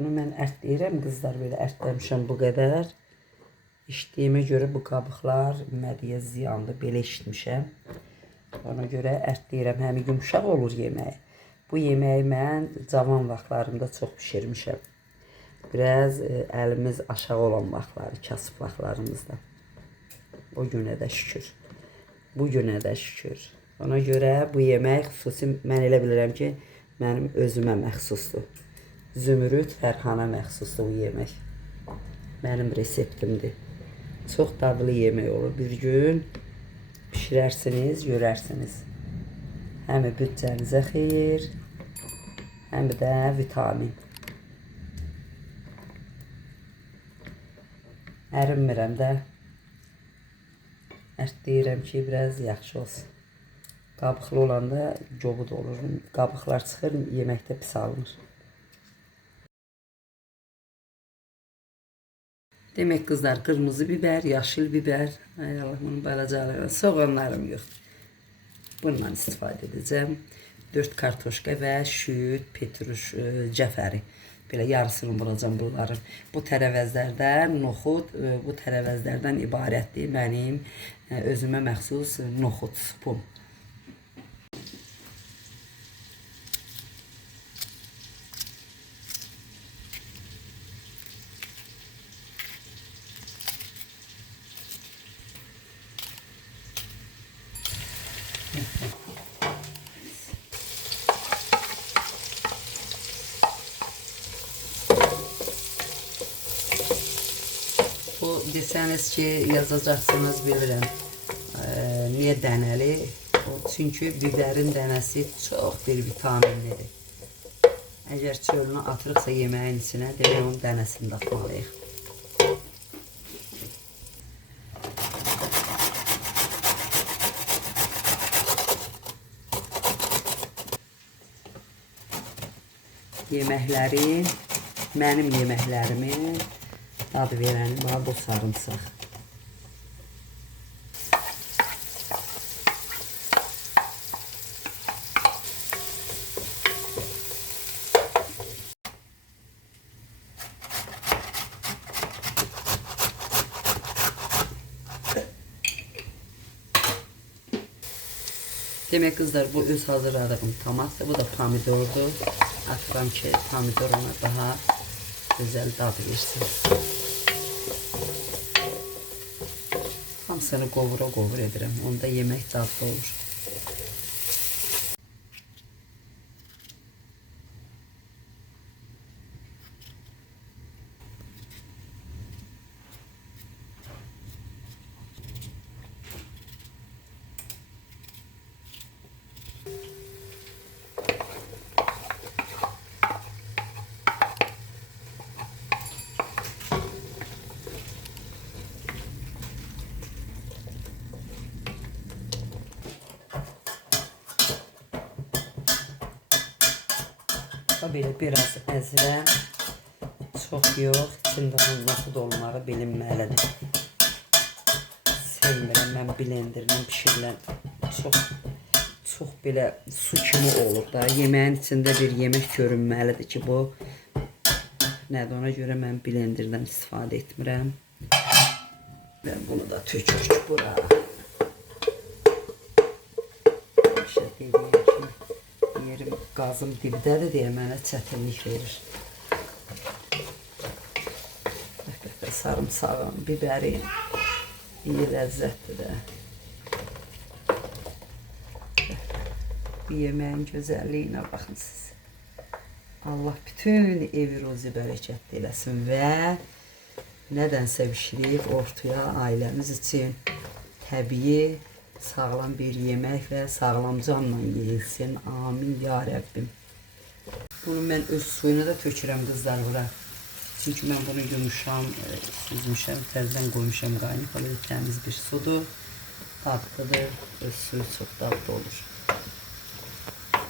Bunu mən ərtləyirəm qızlar, belə ərtləmişəm bu qədər. İçdiyimə görə bu qabıqlar mədiyə ziyandır, belə içmişəm. Ona görə ərtləyirəm, həm yumuşaq olur yeməyi. Bu yeməyi mən cavan vaxtlarımda çox pişirmişəm. Biraz əlimiz aşağı olan vaxtları, kasıb vaxtlarımızda. O günə də şükür. Bu günə də şükür. Ona görə bu yemək xüsusi mən elə bilirəm ki, mənim özümə məxsusdur. Zümrüd Fərhana məxsusdur bu yemək. Mənim reseptimdir. Çox dadlı yemək olur. Bir gün pişirərsiniz, görərsiniz. Həm büdcənizə xeyir, həm də vitamin. Ərinmirəm də. Ərtləyirəm ki, biraz yaxşı olsun. Qabıqlı olanda cobud olur. Qabıqlar çıxır, yeməkdə pis alınır. Demək qızlar, qırmızı biber, yaşıl biber, ay Allah, bunun balacalığı, soğanlarım yoxdur. Bundan istifadə edəcəm. 4 kartoşka və şüyüd, petruş, cəfəri. Belə yarısını vuracam bunların. Bu tərəvəzlərdən, noxud, bu tərəvəzlərdən ibarətdir mənim özümə məxsus noxud supum. Bu desəniz ki, yazacaqsınız, bilirəm. Niyə dənəli? Çünki biberin dənəsi çox bir vitaminlidir. Əgər çölünü atırıqsa yeməyin içinə, demək onun dənəsini də atmalıyıq. Yeməkləri, mənim yeməklərimi dadı verəni var bu sarımsaq. Demək qızlar, bu öz hazırladığım tomatdır, bu da pomidordur. Atıram ki, pomidor ona daha güzel dadı versin. Hamısını qovura edirəm. Onda yemək dadlı olur. Belə biraz əzirəm, çox yox, içində noxud olmağı bilinməlidir. Sevmirəm mən blenderlə pişirilən, çox belə su kimi olur da. Yeməyin içində bir yemək görünməlidir ki, bu nədir, ona görə mən blenderdən istifadə etmirəm. Və bunu da tökürük bura. Yerim qazım dibdədir deyə mənə çətinlik verir. Sarımsağın, biberin iyi ləzzətdir də. Bu yeməyin gözəlliyinə baxın siz. Allah bütün evi ruzi bərəkətli eləsin və nədənsə pişirib ortaya ailəmiz üçün təbii, sağlam bir yemək və sağlam canla yeyilsin. Amin ya Rəbbim. Bunu mən öz suyunu da tökürəm qızlar bura. Çünki mən bunu yumuşam, süzmüşəm, təzədən qoymuşam qaynayıb. Təmiz bir sudur, dadlıdır, öz suyu çox dadlı olur.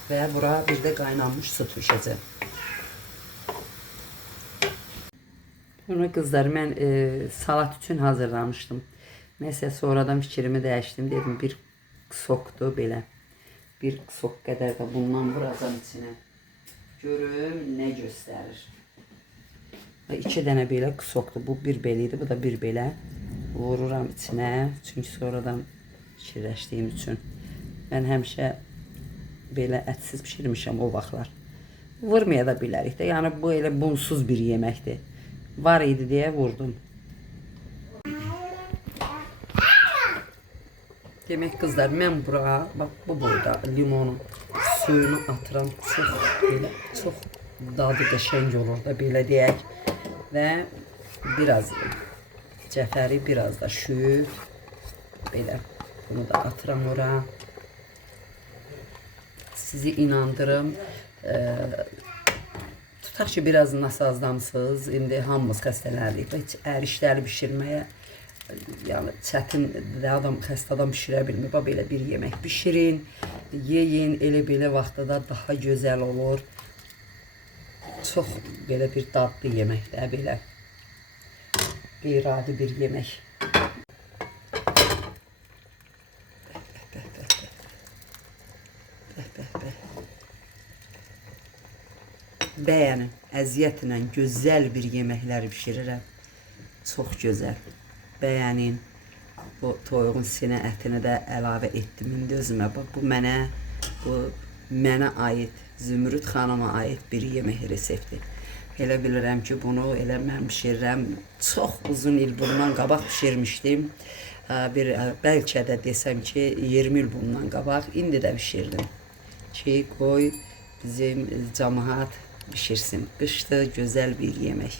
Və bura bir də qaynanmış su tökəcəm. Sonra qızlar, mən salat üçün hazırlamışdım. Nəysə, sonradan fikrimi dəyişdim, dedim bir sokdu belə. Bir sok qədər də bundan vuracam içinə. Görüm nə göstərir. 2 dənə belə qısokdur. Bu bir belə idi, bu da bir belə. Vururam içinə. Çünki sonradan fikirləşdiyim üçün. Mən həmişə belə ətsiz pişirmişəm o vaxtlar. Vurmaya da bilərik də. Yəni bu elə bunsuz bir yeməkdir. Var idi deyə vurdum. Demək qızlar, mən bura bax bu boyda limonun suyunu atıram. Çox dadı qəşəng olur da belə deyək. Və biraz cəfəri, biraz da şüyüd. Belə bunu da atıram ora. Sizi inandırım. Tutaq ki, biraz nasazlamsınız. İndi hamımız xəstələndik. Heç ərişləri bişirməyə yəni çətindir. Adam xəstədən bişirə bilmir. Belə bir yemək bişirin, yeyin. Elə belə vaxtda da daha gözəl olur. Çox belə bir dadlı yeməkdir, belə qeyri-adi bir yemək. Bəyənin, əziyyətlə gözəl bir yeməklər bişirirəm. Çox gözəl. Bəyənin. Bu toyuğun sinə ətini də əlavə etdim indi özümə. Bu mənə aid, Zümrüd xanıma aid bir yemək resepti. Elə bilirəm ki, bunu elə mən bişirirəm. Çox uzun il bundan qabaq bişirmişdim. Bəlkə də desəm ki, 20 il bundan qabaq. İndi də bişirdim. Ki, qoy bizim cəmaət bişirsin. Qışda gözəl bir yemək.